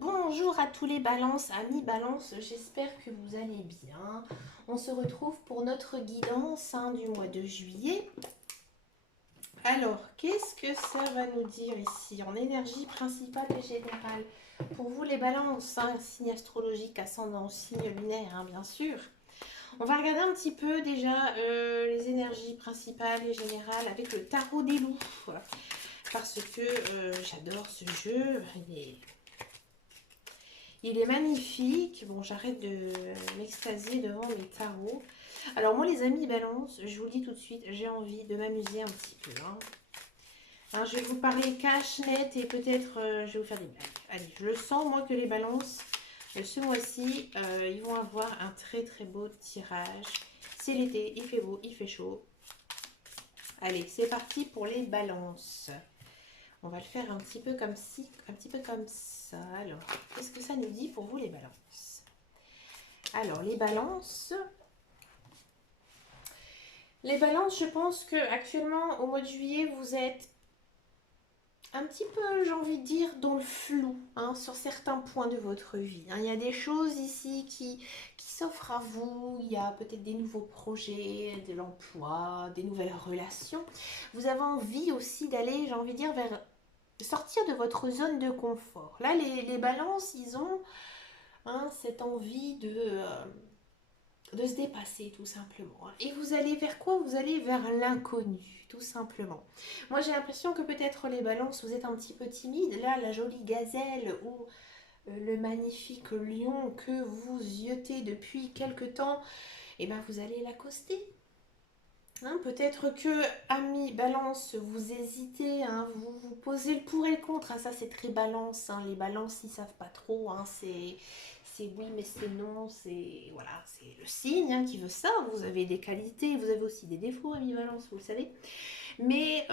Bonjour à tous les balances, amis balance, j'espère que vous allez bien. On se retrouve pour notre guidance du mois de juillet. Alors, qu'est-ce que ça va nous dire ici en énergie principale et générale? Pour vous les balances, signe astrologique, ascendant, signe lunaire, bien sûr. On va regarder un petit peu déjà les énergies principales et générales avec le tarot des loups. Parce que j'adore ce jeu, il est magnifique. Bon, j'arrête de m'extasier devant mes tarots. Alors moi, les amis balance, je vous le dis tout de suite, j'ai envie de m'amuser un petit peu. Je vais vous parler cash, net et peut-être je vais vous faire des blagues. Allez, je le sens, moi, que les balances, ce mois-ci, ils vont avoir un très très beau tirage. C'est l'été, il fait beau, il fait chaud. Allez, c'est parti pour les balances. On va le faire un petit peu comme ci, un petit peu comme ça. Alors, qu'est-ce que ça nous dit pour vous les balances? Alors, les balances, je pense que actuellement au mois de juillet, vous êtes un petit peu, j'ai envie de dire, dans le flou sur certains points de votre vie. Il y a des choses ici qui s'offrent à vous. Il y a peut-être des nouveaux projets, de l'emploi, des nouvelles relations. Vous avez envie aussi d'aller, j'ai envie de dire, vers sortir de votre zone de confort. Là, les balances, ils ont cette envie de se dépasser tout simplement. Et vous allez vers quoi? Vous allez vers l'inconnu, tout simplement. Moi j'ai l'impression que peut-être les balances, vous êtes un petit peu timide. Là, la jolie gazelle ou le magnifique lion que vous yotez depuis quelque temps, et ben vous allez l'accoster. Peut-être que, amis balance, vous hésitez, vous vous posez le pour et le contre. Ça c'est très balance, les balances ils savent pas trop, c'est oui mais c'est non, c'est voilà, c'est le signe qui veut ça. Vous avez des qualités, vous avez aussi des défauts, amis balance, vous le savez. Mais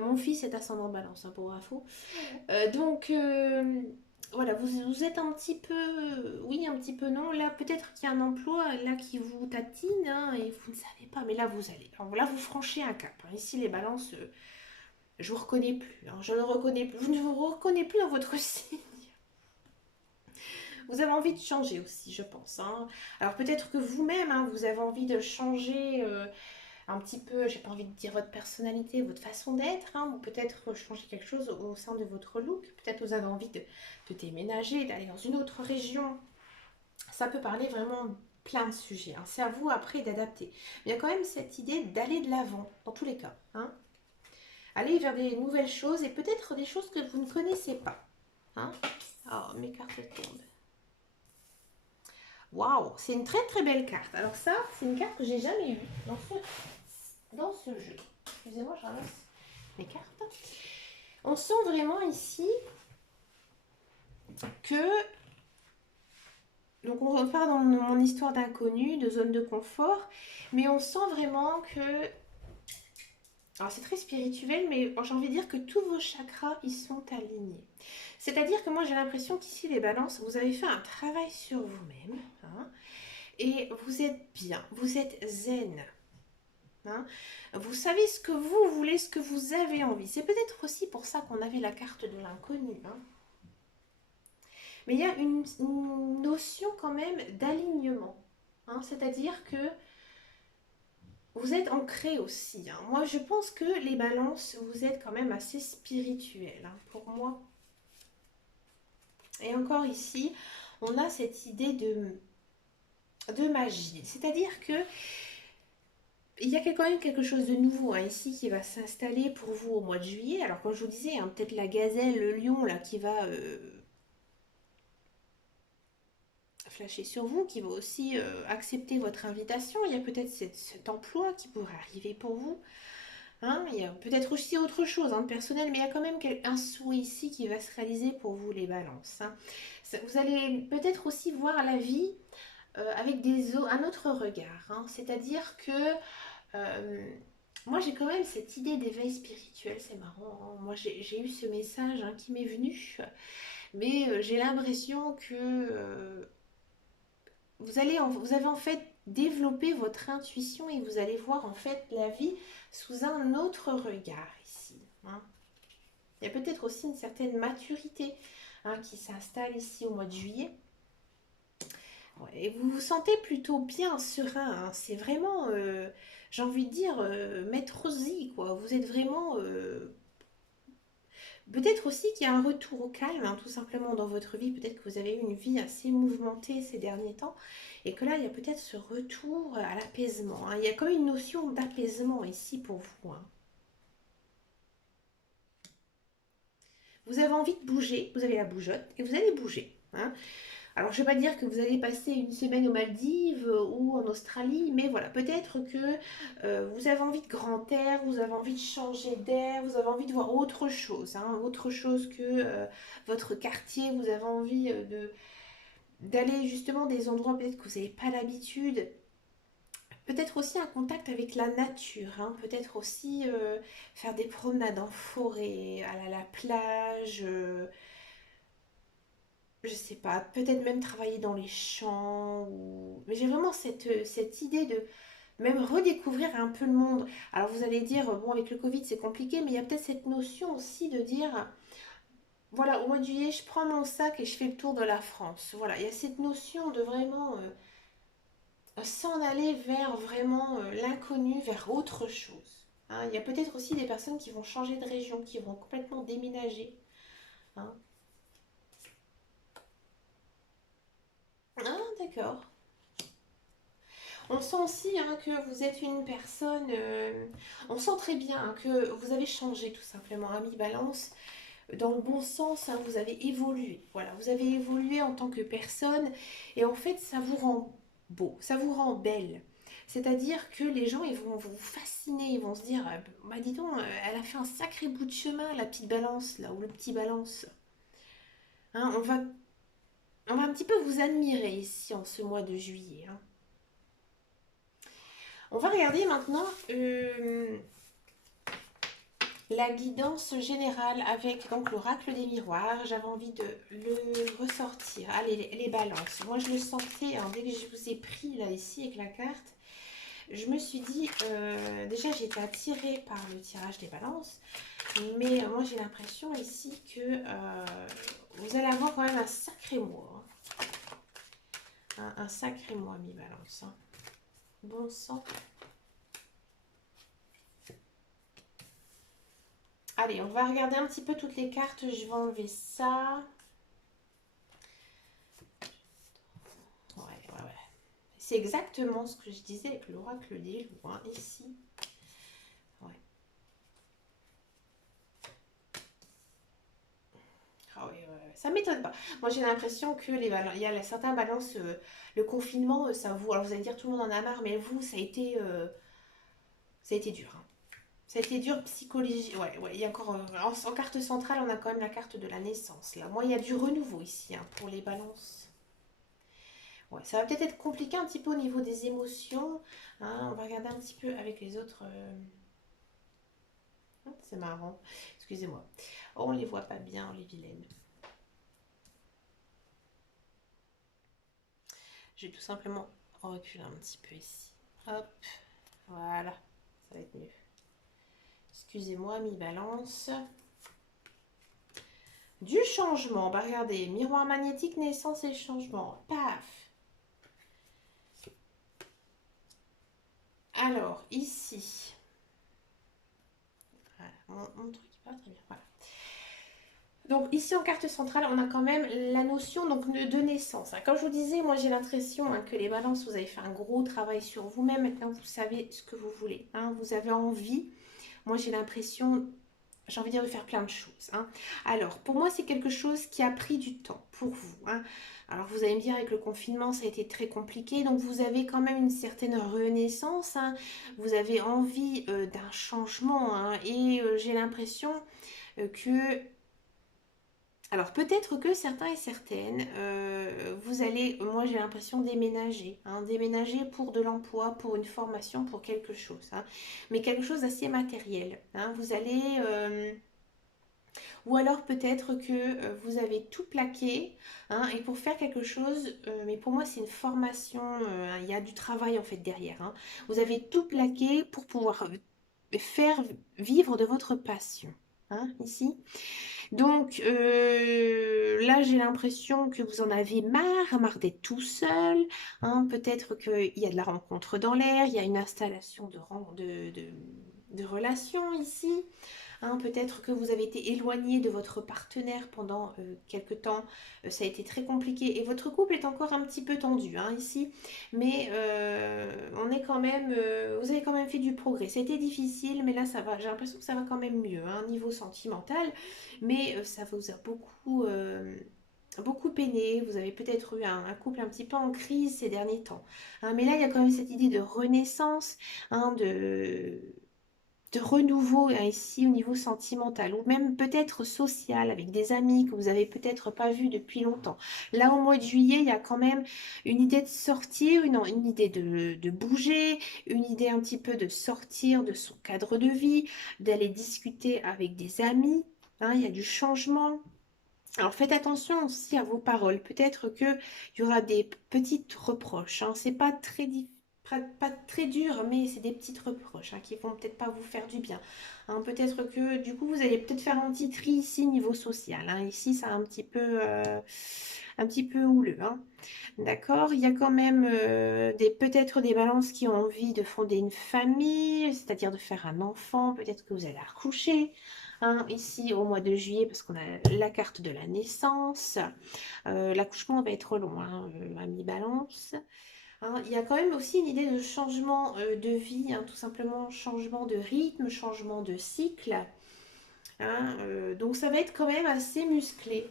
mon fils est ascendant balance, pour info. Donc voilà, vous êtes un petit peu, oui, un petit peu non. Là, peut-être qu'il y a un emploi là qui vous tatine et vous ne savez pas. Mais là, vous allez. Alors, là, vous franchez un cap. Ici, les balances, je vous reconnais plus. Je ne reconnais plus. Je ne vous reconnais plus dans votre signe. Vous avez envie de changer aussi, je pense. Alors peut-être que vous-même, vous avez envie de changer un petit peu, j'ai pas envie de dire votre personnalité, votre façon d'être, ou peut-être changer quelque chose au sein de votre look. Peut-être vous avez envie de déménager, d'aller dans une autre région. Ça peut parler vraiment plein de sujets. C'est à vous après d'adapter. Mais il y a quand même cette idée d'aller de l'avant, dans tous les cas. Aller vers des nouvelles choses et peut-être des choses que vous ne connaissez pas. Oh, mes cartes tombent. Waouh, c'est une très très belle carte. Alors ça, c'est une carte que j'ai jamais eue dans ce jeu. Excusez-moi, je ramasse les cartes. On sent vraiment ici que... Donc on repart dans mon histoire d'inconnu, de zone de confort, mais on sent vraiment que... Alors c'est très spirituel, mais j'ai envie de dire que tous vos chakras, ils sont alignés. C'est-à-dire que moi j'ai l'impression qu'ici les balances, vous avez fait un travail sur vous-même, et vous êtes bien, vous êtes zen. Vous savez ce que vous voulez, ce que vous avez envie. C'est peut-être aussi pour ça qu'on avait la carte de l'inconnu. Mais il y a une notion quand même d'alignement. C'est-à-dire que vous êtes ancré aussi. Moi, je pense que les balances, vous êtes quand même assez spirituels, pour moi. Et encore ici, on a cette idée de magie. C'est-à-dire que il y a quand même quelque chose de nouveau ici qui va s'installer pour vous au mois de juillet. Alors comme je vous disais, peut-être la gazelle, le lion là qui va flasher sur vous, qui va aussi accepter votre invitation. Il y a peut-être cet emploi qui pourrait arriver pour vous. Il y a peut-être aussi autre chose de personnel, mais il y a quand même un souhait ici qui va se réaliser pour vous les balances. Vous allez peut-être aussi voir la vie avec un autre regard. C'est-à-dire que moi j'ai quand même cette idée d'éveil spirituel, c'est marrant. Moi j'ai eu ce message qui m'est venu, mais j'ai l'impression que vous avez en fait développé votre intuition et vous allez voir en fait la vie sous un autre regard ici. Il y a peut-être aussi une certaine maturité qui s'installe ici au mois de juillet. Ouais, et vous vous sentez plutôt bien, serein, hein. C'est vraiment, j'ai envie de dire, maître-y, quoi. Vous êtes vraiment... peut-être aussi qu'il y a un retour au calme, hein, tout simplement, dans votre vie. Peut-être que vous avez eu une vie assez mouvementée ces derniers temps. Et que là, il y a peut-être ce retour à l'apaisement, hein. Il y a comme une notion d'apaisement ici pour vous, hein. Vous avez envie de bouger, vous avez la bougeotte et vous allez bouger, hein. Alors, je ne vais pas dire que vous allez passer une semaine aux Maldives ou en Australie, mais voilà, peut-être que vous avez envie de grand air, vous avez envie de changer d'air, vous avez envie de voir autre chose, hein, autre chose que votre quartier, vous avez envie d'aller justement des endroits peut-être que vous n'avez pas l'habitude. Peut-être aussi un contact avec la nature, hein, peut-être aussi faire des promenades en forêt, aller à la plage, je sais pas, peut-être même travailler dans les champs. Mais j'ai vraiment cette idée de même redécouvrir un peu le monde. Alors vous allez dire, bon, avec le Covid c'est compliqué, mais il y a peut-être cette notion aussi de dire, voilà, au mois de juillet, je prends mon sac et je fais le tour de la France. Voilà, il y a cette notion de vraiment s'en aller vers vraiment l'inconnu, vers autre chose, hein. Il y a peut-être aussi des personnes qui vont changer de région, qui vont complètement déménager, hein. Ah, d'accord. On sent aussi, hein, que vous êtes une personne, on sent très bien, hein, que vous avez changé tout simplement, ami Balance, dans le bon sens, hein, vous avez évolué. Voilà, vous avez évolué en tant que personne et en fait, ça vous rend beau, ça vous rend belle. C'est-à-dire que les gens, ils vont vous fasciner, ils vont se dire, bah dis donc, elle a fait un sacré bout de chemin, la petite Balance, là, ou le petit Balance. Hein, on va un petit peu vous admirer ici en ce mois de juillet, hein. On va regarder maintenant la guidance générale avec donc l'oracle des miroirs. J'avais envie de le ressortir. Allez, les balances. Moi, je le sentais, hein, dès que je vous ai pris là, ici, avec la carte. Je me suis dit, déjà, j'ai été attirée par le tirage des balances. Mais moi, j'ai l'impression ici que vous allez avoir quand même un sacré mois, hein. Un sacré mois, mi-balance, hein. Bon sang. Allez, on va regarder un petit peu toutes les cartes. Je vais enlever ça. Ouais, ouais, ouais. C'est exactement ce que je disais avec l'oracle des loups, hein, ici. Ouais. Ah ouais, ouais, ouais. Ça m'étonne pas. Moi, j'ai l'impression que il y a certains balances, le confinement, ça vous... Alors, vous allez dire tout le monde en a marre, mais vous, ça a été dur, hein. Ça a été dur psychologique. Ouais, ouais. Il y a encore... en carte centrale, on a quand même la carte de la naissance, là. Moi, il y a du renouveau ici, hein, pour les balances. Ouais, ça va peut-être être compliqué un petit peu au niveau des émotions, hein. On va regarder un petit peu avec les autres. C'est marrant. Excusez-moi. Oh, on les voit pas bien, les vilaines. Je vais tout simplement reculer un petit peu ici. Hop. Voilà. Ça va être mieux. Excusez-moi, mi-balance. Du changement. Bah, regardez. Miroir magnétique, naissance et changement. Paf. Alors, ici. Voilà. Mon truc n'est pas très bien. Voilà. Donc ici en carte centrale, on a quand même la notion donc, de naissance, hein. Comme je vous disais, moi j'ai l'impression, hein, que les balances, vous avez fait un gros travail sur vous-même. Maintenant, vous savez ce que vous voulez, hein. Vous avez envie. Moi j'ai l'impression, j'ai envie de dire, de faire plein de choses, hein. Alors pour moi, c'est quelque chose qui a pris du temps pour vous, hein. Alors vous allez me dire, avec le confinement, ça a été très compliqué. Donc vous avez quand même une certaine renaissance, hein. Vous avez envie d'un changement, hein. Et j'ai l'impression que alors peut-être que certains et certaines, vous allez, moi j'ai l'impression déménager, hein, déménager pour de l'emploi, pour une formation, pour quelque chose, hein, mais quelque chose d'assez matériel, hein. Vous allez, ou alors peut-être que vous avez tout plaqué, hein, et pour faire quelque chose, mais pour moi c'est une formation, il y a du travail en fait derrière, hein. Vous avez tout plaqué pour pouvoir faire vivre de votre passion, hein, ici. Donc, là, j'ai l'impression que vous en avez marre d'être tout seul. Hein. Peut-être qu'il y a de la rencontre dans l'air, il y a une installation de relations ici. Hein, peut-être que vous avez été éloigné de votre partenaire pendant quelque temps. Ça a été très compliqué et votre couple est encore un petit peu tendu hein, ici. Mais on est quand même, vous avez quand même fait du progrès. C'était difficile, mais là ça va. J'ai l'impression que ça va quand même mieux, hein, niveau sentimental. Mais ça vous a beaucoup peiné, vous avez peut-être eu un couple un petit peu en crise ces derniers temps. Hein, mais là, il y a quand même cette idée de renaissance, hein, de renouveau hein, ici au niveau sentimental ou même peut-être social avec des amis que vous avez peut-être pas vus depuis longtemps. Là au mois de juillet, il y a quand même une idée de sortir, une idée de bouger, une idée un petit peu de sortir de son cadre de vie, d'aller discuter avec des amis. Hein, il y a du changement. Alors faites attention aussi à vos paroles. Peut-être qu'il y aura des petites reproches. Hein. C'est pas très pas très dur, mais c'est des petites reproches hein, qui vont peut-être pas vous faire du bien. Hein, peut-être que du coup vous allez peut-être faire un petit tri ici niveau social. Hein. Ici c'est un petit peu houleux. Hein. D'accord? Il y a quand même peut-être des balances qui ont envie de fonder une famille, c'est-à-dire de faire un enfant. Peut-être que vous allez accoucher. Hein, ici au mois de juillet parce qu'on a la carte de la naissance. L'accouchement va être long, hein, ami Balance. Hein, il y a quand même aussi une idée de changement de vie, hein, tout simplement changement de rythme, changement de cycle. Hein, donc ça va être quand même assez musclé.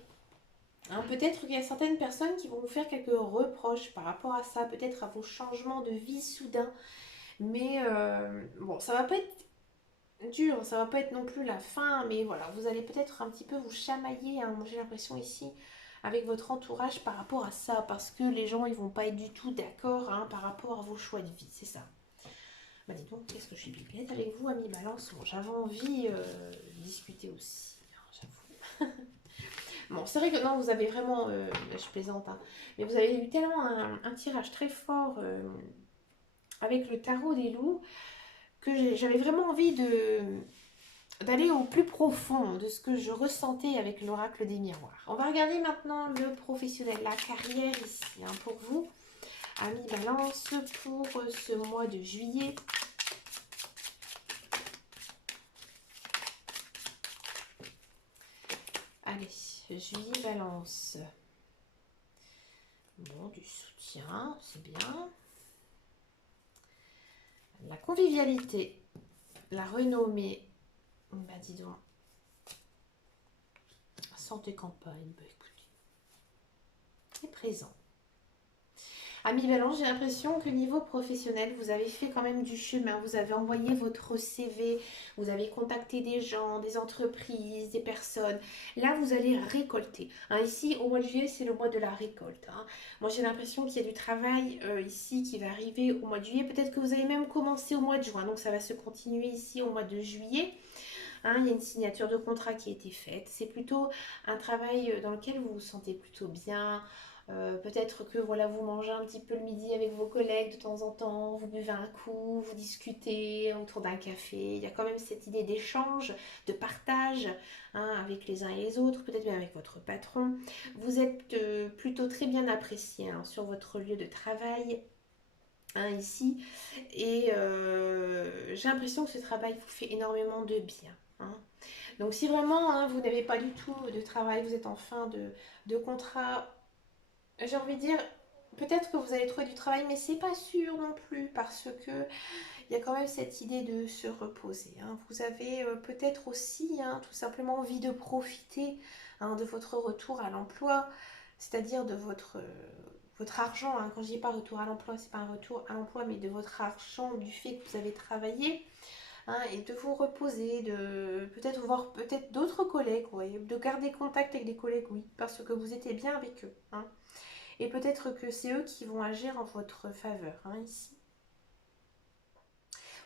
Hein, peut-être qu'il y a certaines personnes qui vont vous faire quelques reproches par rapport à ça, peut-être à vos changements de vie soudains. Mais bon, ça va pas être dur, ça va pas être non plus la fin, mais voilà, vous allez peut-être un petit peu vous chamailler, hein, moi j'ai l'impression ici, avec votre entourage par rapport à ça, parce que les gens ils vont pas être du tout d'accord hein, par rapport à vos choix de vie, c'est ça. Bah dis donc, qu'est-ce que je suis pipelette avec vous, ami Balance. Bon, j'avais envie de discuter aussi, hein, j'avoue. Bon, c'est vrai que non, vous avez vraiment, je plaisante, hein, mais vous avez eu tellement un tirage très fort avec le tarot des loups que j'avais vraiment envie d'aller au plus profond de ce que je ressentais avec l'oracle des miroirs. On va regarder maintenant le professionnel, la carrière ici, hein, pour vous, amis Balance, pour ce mois de juillet. Allez, juillet Balance. Bon, du soutien, c'est bien. La convivialité, la renommée, bah dis donc, santé campagne, bah écoutez, c'est présent. Ami Balance, j'ai l'impression que niveau professionnel, vous avez fait quand même du chemin. Vous avez envoyé votre CV, vous avez contacté des gens, des entreprises, des personnes. Là, vous allez récolter. Hein, ici, au mois de juillet, c'est le mois de la récolte. Hein. Moi, j'ai l'impression qu'il y a du travail ici qui va arriver au mois de juillet. Peut-être que vous avez même commencé au mois de juin. Donc, ça va se continuer ici au mois de juillet. Hein, il y a une signature de contrat qui a été faite. C'est plutôt un travail dans lequel vous vous sentez plutôt bien. Peut-être que voilà, vous mangez un petit peu le midi avec vos collègues de temps en temps, vous buvez un coup, vous discutez autour d'un café. Il y a quand même cette idée d'échange, de partage hein, avec les uns et les autres, peut-être même avec votre patron. Vous êtes plutôt très bien apprécié hein, sur votre lieu de travail. Hein, ici et j'ai l'impression que ce travail vous fait énormément de bien hein. Donc si vraiment hein, vous n'avez pas du tout de travail, vous êtes en fin de contrat, j'ai envie de dire peut-être que vous allez trouver du travail mais c'est pas sûr non plus parce que il y a quand même cette idée de se reposer hein. Vous avez peut-être aussi hein, tout simplement envie de profiter hein, de votre retour à l'emploi, c'est-à-dire de votre argent, hein. Quand je dis pas retour à l'emploi, c'est pas un retour à l'emploi, mais de votre argent, du fait que vous avez travaillé, hein, et de vous reposer, de peut-être voir peut-être d'autres collègues, ouais, de garder contact avec des collègues, oui, parce que vous étiez bien avec eux. Hein. Et peut-être que c'est eux qui vont agir en votre faveur, hein, ici.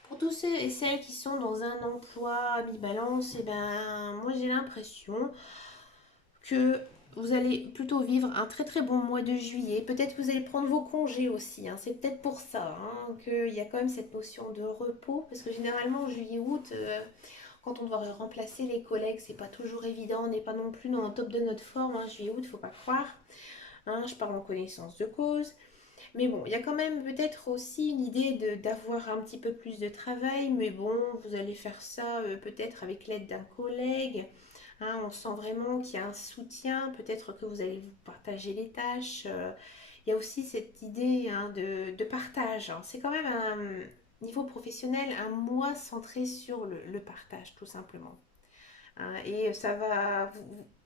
Pour tous ceux et celles qui sont dans un emploi à mi-balance, et ben, moi j'ai l'impression que vous allez plutôt vivre un très très bon mois de juillet. Peut-être que vous allez prendre vos congés aussi. Hein. C'est peut-être pour ça hein, qu'il y a quand même cette notion de repos. Parce que généralement, juillet-août, quand on doit remplacer les collègues, c'est pas toujours évident. On n'est pas non plus dans le top de notre forme, hein, juillet-août, faut pas croire. Hein, je parle en connaissance de cause. Mais bon, il y a quand même peut-être aussi une idée d'avoir un petit peu plus de travail. Mais bon, vous allez faire ça peut-être avec l'aide d'un collègue. Hein, on sent vraiment qu'il y a un soutien. Peut-être que vous allez vous partager les tâches. Il y a aussi cette idée hein, de partage. Hein. C'est quand même un niveau professionnel, un mois centré sur le partage, tout simplement. Hein, et ça va,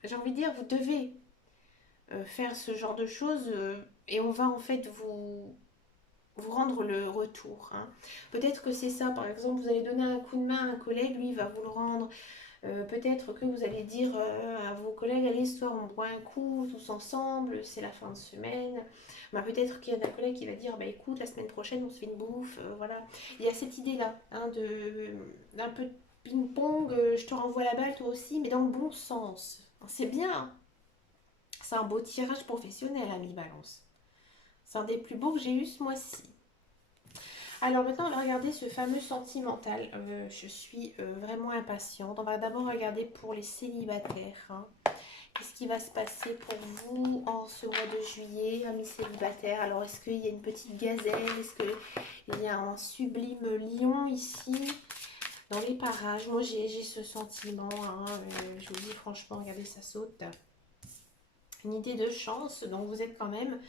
j'ai envie de dire, vous devez faire ce genre de choses et on va en fait vous rendre le retour. Hein. Peut-être que c'est ça, par exemple, vous allez donner un coup de main à un collègue, lui il va vous le rendre. Peut-être que vous allez dire à vos collègues, allez, ce soir on boit un coup tous ensemble, c'est la fin de semaine. Bah, peut-être qu'il y a un collègue qui va dire, bah écoute, la semaine prochaine on se fait une bouffe, voilà. Il y a cette idée-là, hein, d'un peu de ping-pong, je te renvoie la balle toi aussi, mais dans le bon sens. C'est bien, hein. C'est un beau tirage professionnel, ami Balance. C'est un des plus beaux que j'ai eu ce mois-ci. Alors maintenant, on va regarder ce fameux sentimental. Je suis vraiment impatiente. On va d'abord regarder pour les célibataires. Hein. Qu'est-ce qui va se passer pour vous en ce mois de juillet, amis célibataires? Alors, est-ce qu'il y a une petite gazelle? Est-ce qu'il y a un sublime lion ici dans les parages? Moi, j'ai ce sentiment. Hein. Je vous dis franchement, regardez, ça saute. Une idée de chance. Donc, vous êtes quand même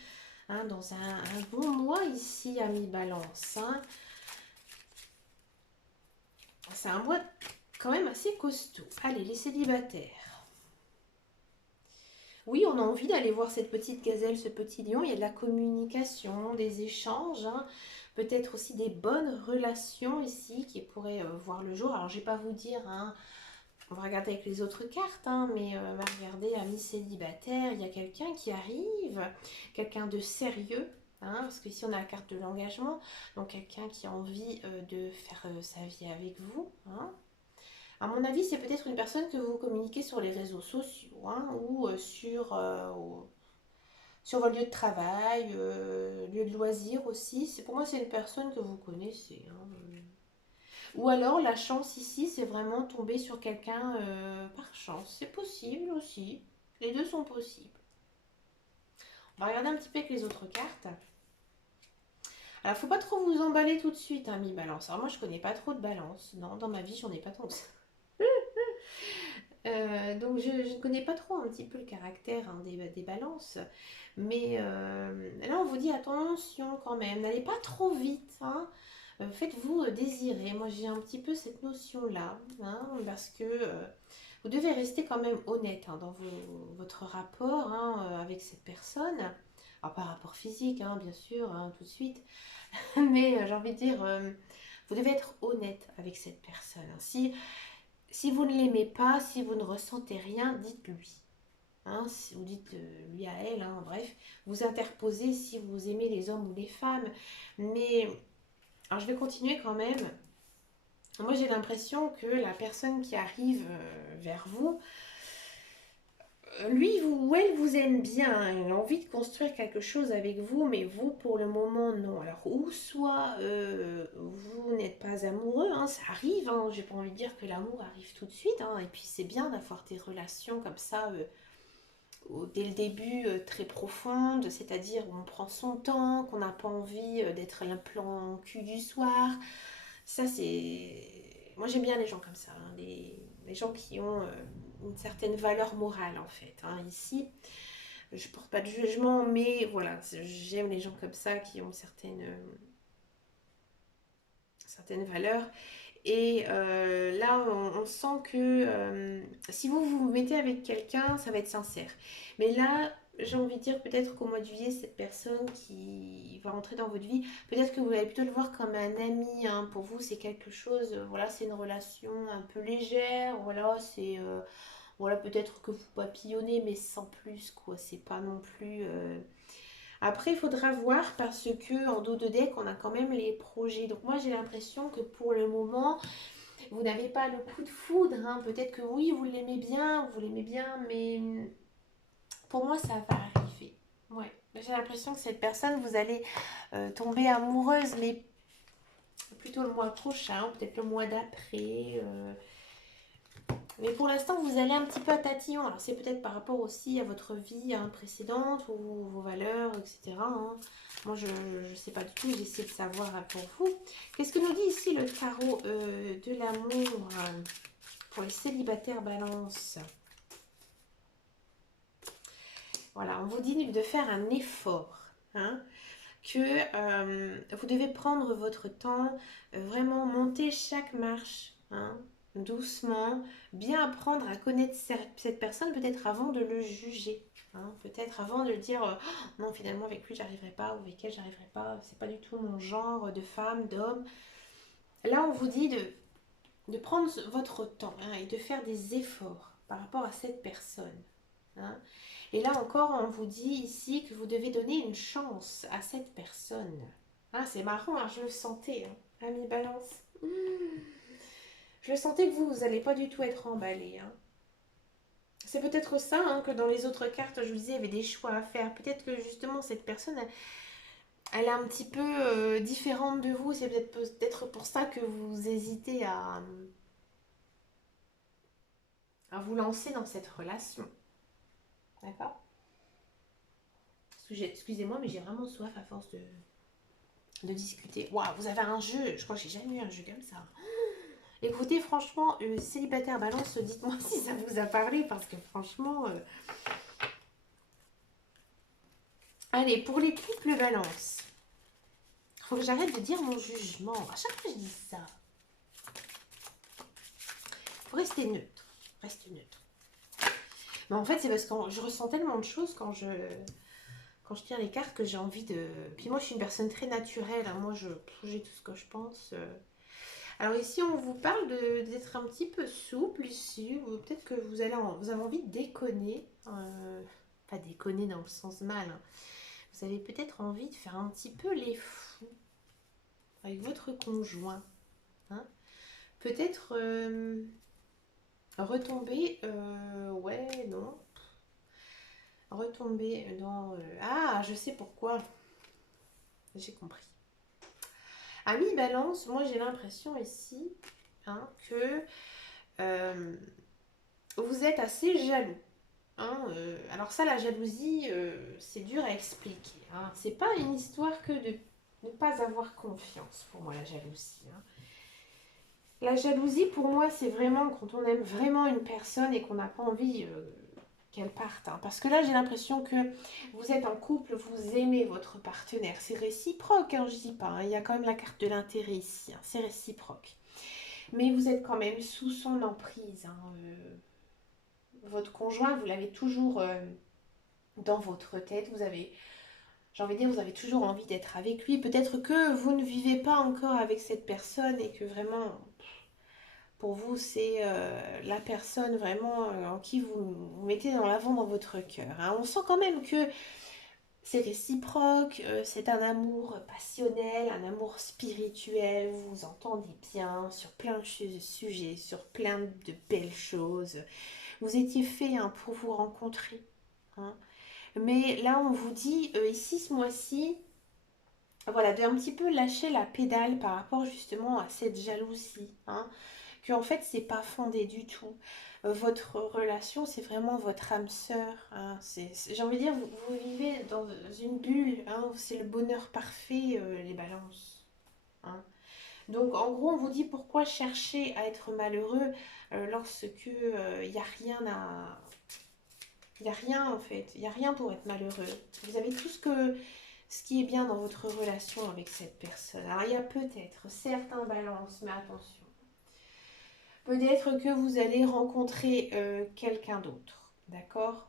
hein, dans un bon mois ici, ami Balance. Hein. C'est un mois quand même assez costaud. Allez, les célibataires. Oui, on a envie d'aller voir cette petite gazelle, ce petit lion. Il y a de la communication, des échanges. Hein. Peut-être aussi des bonnes relations ici qui pourraient voir le jour. Alors, je ne vais pas vous dire, hein, on va regarder avec les autres cartes, hein, mais regardez, amis célibataires, il y a quelqu'un qui arrive, quelqu'un de sérieux. Hein, parce qu'ici on a la carte de l'engagement, donc quelqu'un qui a envie de faire sa vie avec vous. Hein. À mon avis, c'est peut-être une personne que vous communiquez sur les réseaux sociaux hein, ou sur vos lieux de travail, lieux de loisirs aussi. Pour moi, c'est une personne que vous connaissez. Hein. Ou alors, la chance ici, c'est vraiment tomber sur quelqu'un par chance. C'est possible aussi. Les deux sont possibles. On va regarder un petit peu avec les autres cartes. Alors, faut pas trop vous emballer tout de suite, hein, mi-balance. Alors, moi, je connais pas trop de balance. Non, dans ma vie, j'en ai pas tant que ça. Donc je ne connais pas trop un petit peu le caractère hein, des balances, mais là on vous dit attention quand même, n'allez pas trop vite, hein. Faites-vous désirer. Moi j'ai un petit peu cette notion-là, hein, parce que vous devez rester quand même honnête hein, dans votre rapport hein, avec cette personne. Alors pas rapport physique, hein, bien sûr, hein, tout de suite, mais j'ai envie de dire, vous devez être honnête avec cette personne. Hein. Si vous ne l'aimez pas, si vous ne ressentez rien, dites-lui. Hein, si vous dites lui à elle, hein, bref, vous interposez si vous aimez les hommes ou les femmes. Mais, alors je vais continuer quand même. Moi j'ai l'impression que la personne qui arrive vers vous, lui ou elle vous aime bien, hein, il a envie de construire quelque chose avec vous, mais vous pour le moment non. Alors ou soit vous n'êtes pas amoureux, hein, ça arrive, hein, j'ai pas envie de dire que l'amour arrive tout de suite, hein, et puis c'est bien d'avoir des relations comme ça dès le début très profondes, c'est-à-dire où on prend son temps, qu'on n'a pas envie d'être un plan cul du soir. Ça c'est... Moi j'aime bien les gens comme ça, hein, les gens qui ont une certaine valeur morale en fait. Hein. Ici, je porte pas de jugement, mais voilà, j'aime les gens comme ça qui ont certaines valeurs. Et là, on sent que si vous vous mettez avec quelqu'un, ça va être sincère. Mais là, j'ai envie de dire peut-être qu'au mois de juillet, cette personne qui va rentrer dans votre vie, peut-être que vous allez plutôt le voir comme un ami. Hein. Pour vous, c'est quelque chose, voilà, c'est une relation un peu légère. Voilà, c'est voilà, peut-être que vous papillonnez, mais sans plus, quoi. C'est pas non plus. Après, il faudra voir parce que en dos de deck, on a quand même les projets. Donc moi, j'ai l'impression que pour le moment, vous n'avez pas le coup de foudre. Hein. Peut-être que oui, vous l'aimez bien, mais pour moi, ça va arriver. Ouais. J'ai l'impression que cette personne, vous allez tomber amoureuse, mais plutôt le mois prochain, peut-être le mois d'après. Mais pour l'instant, vous allez un petit peu à tatillon. Alors, c'est peut-être par rapport aussi à votre vie précédente ou vos valeurs, etc. hein. Moi, je ne sais pas du tout. J'essaie de savoir pour vous. Qu'est-ce que nous dit ici le tarot de l'amour pour les célibataires balance? Voilà, on vous dit de faire un effort. Hein, que vous devez prendre votre temps, vraiment monter chaque marche, hein, doucement, bien apprendre à connaître cette personne, peut-être avant de le juger, hein, peut-être avant de dire oh, non, finalement avec lui j'arriverai pas, ou avec elle j'arriverai pas, c'est pas du tout mon genre de femme, d'homme. Là on vous dit de prendre votre temps hein, et de faire des efforts par rapport à cette personne. Hein. Et là encore, on vous dit ici que vous devez donner une chance à cette personne. Ah, c'est marrant, hein, je le sentais, hein, ami Balance. Je le sentais que vous n'allez pas du tout être emballé. Hein. C'est peut-être ça hein, que dans les autres cartes, je vous disais, il y avait des choix à faire. Peut-être que justement, cette personne, elle est un petit peu différente de vous. C'est peut-être pour ça que vous hésitez à vous lancer dans cette relation. D'accord? Excusez-moi, mais j'ai vraiment soif à force de discuter. Waouh, vous avez un jeu. Je crois que j'ai jamais eu un jeu comme ça. Écoutez, franchement, célibataire balance, dites-moi si ça vous a parlé parce que franchement... Allez, pour les couples balance. Faut que j'arrête de dire mon jugement. À chaque fois, je dis ça. Faut rester neutre. Reste neutre. Mais en fait, c'est parce que je ressens tellement de choses quand je tire les cartes que j'ai envie de... Puis moi, je suis une personne très naturelle. Hein. Moi, j'ai tout ce que je pense. Alors ici, on vous parle d'être un petit peu souple ici. Peut-être que vous avez envie de déconner. Pas déconner dans le sens mal. Hein. Vous avez peut-être envie de faire un petit peu les fous avec votre conjoint. Hein. Peut-être retomber... ouais, non. Retomber dans... ah, je sais pourquoi. J'ai compris. Ami Balance, moi j'ai l'impression ici hein, que vous êtes assez jaloux. Hein, alors ça, la jalousie, c'est dur à expliquer. Hein. C'est pas une histoire que de ne pas avoir confiance pour moi, la jalousie. Hein. La jalousie, pour moi, c'est vraiment quand on aime vraiment une personne et qu'on n'a pas envie qu'elle parte. Hein. Parce que là, j'ai l'impression que vous êtes en couple, vous aimez votre partenaire. C'est réciproque, hein, je dis pas. Hein. Il y a quand même la carte de l'intérêt ici. Hein. C'est réciproque. Mais vous êtes quand même sous son emprise. Hein. Votre conjoint, vous l'avez toujours dans votre tête. Vous avez, j'ai envie de dire, vous avez toujours envie d'être avec lui. Peut-être que vous ne vivez pas encore avec cette personne et que vraiment, pour vous, c'est la personne vraiment en qui vous mettez dans l'avant dans votre cœur. Hein. On sent quand même que c'est réciproque, c'est un amour passionnel, un amour spirituel, vous vous entendez bien sur plein de sujets, sur plein de belles choses. Vous étiez fait hein, pour vous rencontrer. Hein. Mais là, on vous dit, ici, ce mois-ci, voilà, de un petit peu lâcher la pédale par rapport justement à cette jalousie. Hein, que en fait, c'est pas fondé du tout. Votre relation, c'est vraiment votre âme sœur. Hein, j'ai envie de dire, vous vivez dans une bulle. Hein, c'est le bonheur parfait, les balances. Hein. Donc, en gros, on vous dit pourquoi chercher à être malheureux lorsque il n'y a rien à... Il n'y a rien en fait, il n'y a rien pour être malheureux. Vous avez tout ce qui est bien dans votre relation avec cette personne. Alors il y a peut-être certains balances, mais attention. Peut-être que vous allez rencontrer quelqu'un d'autre, d'accord?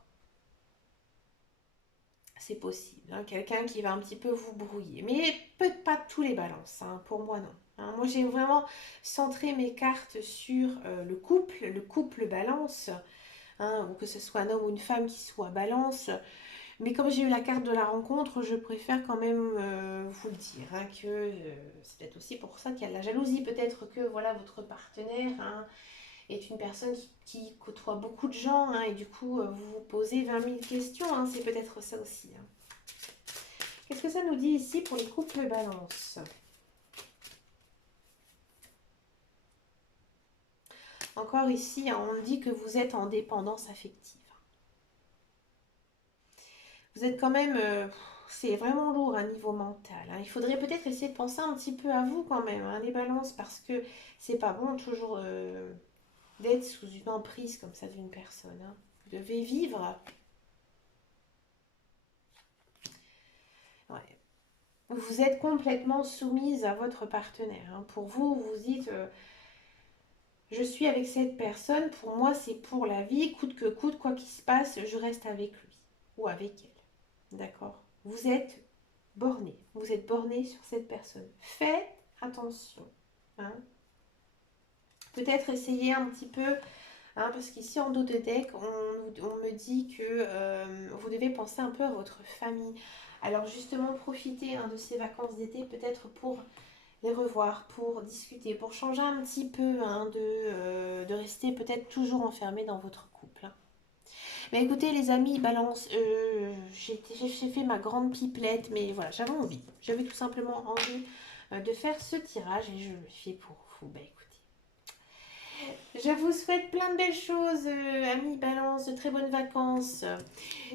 C'est possible, hein, quelqu'un qui va un petit peu vous brouiller. Mais peut-être pas tous les balances, hein, pour moi non. Hein, moi j'ai vraiment centré mes cartes sur le couple balance. Hein, ou que ce soit un homme ou une femme qui soit balance. Mais comme j'ai eu la carte de la rencontre, je préfère quand même vous le dire, hein, que c'est peut-être aussi pour ça qu'il y a de la jalousie. Peut-être que voilà votre partenaire hein, est une personne qui côtoie beaucoup de gens hein, et du coup vous vous posez 20 000 questions. Hein, c'est peut-être ça aussi. Hein. Qu'est-ce que ça nous dit ici pour les couples balance? Encore ici, hein, on dit que vous êtes en dépendance affective. Vous êtes quand même... c'est vraiment lourd à niveau mental, hein. Il faudrait peut-être essayer de penser un petit peu à vous quand même, hein, les balances, parce que c'est pas bon toujours d'être sous une emprise comme ça d'une personne, hein. Vous devez vivre. Ouais. Vous êtes complètement soumise à votre partenaire, hein. Pour vous, vous dites, je suis avec cette personne, pour moi c'est pour la vie, coûte que coûte, quoi qu'il se passe, je reste avec lui ou avec elle. D'accord? Vous êtes borné sur cette personne. Faites attention, hein. Peut-être essayer un petit peu, hein, parce qu'ici en dos de deck, on me dit que vous devez penser un peu à votre famille. Alors justement, profitez, hein, de ces vacances d'été peut-être pour les revoir, pour discuter, pour changer un petit peu, hein, de rester peut-être toujours enfermé dans votre couple, hein. Mais écoutez les amis, balance, j'ai fait ma grande pipelette, mais voilà, j'avais envie. J'avais tout simplement envie de faire ce tirage et je le fais pour vous. Bah écoutez, je vous souhaite plein de belles choses, amis balance, de très bonnes vacances.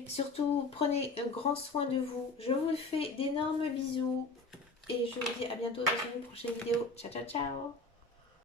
Surtout, prenez grand soin de vous. Je vous fais d'énormes bisous et je vous dis à bientôt dans une prochaine vidéo. Ciao, ciao, ciao!